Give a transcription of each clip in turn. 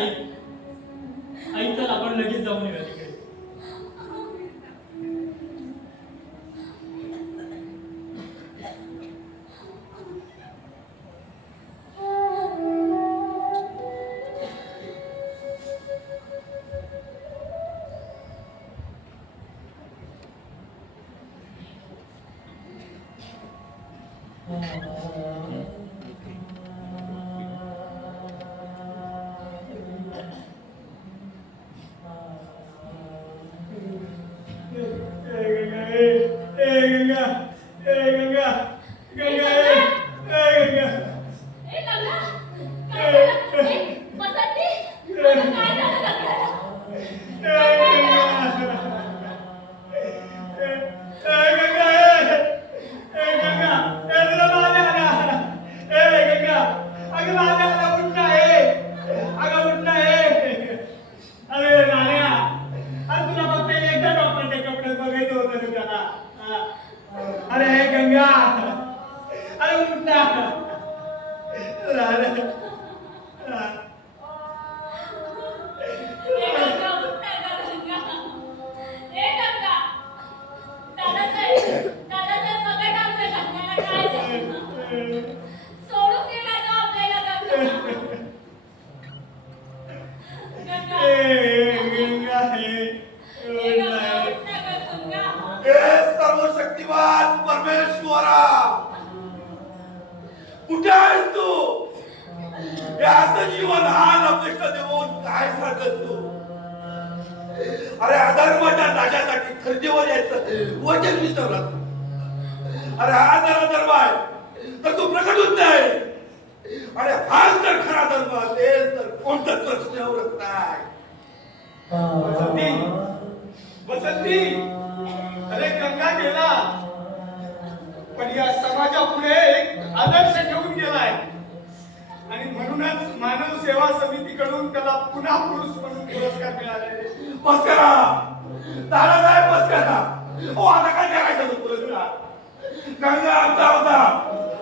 आई आई चल आपण लगेच जाऊन येऊया तिकडे Oh. bunda aduh bunda! हे. हे परमेश्वरा कुठे आहेस तू? हे असं जीवन हाल अपेक्षा देऊन काय सांगत तू? अरे अधर्माच्या नाशासाठी थर्जेवर यायचं. वचन विसरला. अरे हा जर धर्म आहे तर तू प्रकट होत नाही. अरे हाच जर खरा धर्म असेल तर कोणताच रस्त्यावरच नाही? बसंती बसंती अरे गंगा गेला. पण या समाजापुढे एक आदर्श ठेवून गेलाय. आणि म्हणूनच मानव सेवा समितीकडून त्याला पुन्हा पुरुष म्हणून पुरस्कार मिळाले बस करा दादासाहेब बस करा हो आता काय करायचा तो पुरस्कार गंगा आमचा होता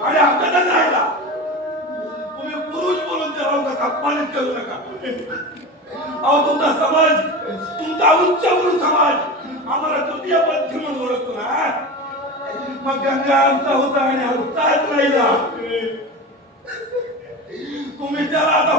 आणि आमच्यातच राहिला. तुम्ही पुरुष बोलून जाऊ नका अपमानित करू नका. अहो तुमचा समाज तुमचा उच्च गुरु समाज आम्हाला तृतीय पंथी म्हणून ओळखतो ना? मग गंगा आमचा होता आणि आमचाच राहिला तुम्ही त्याला आता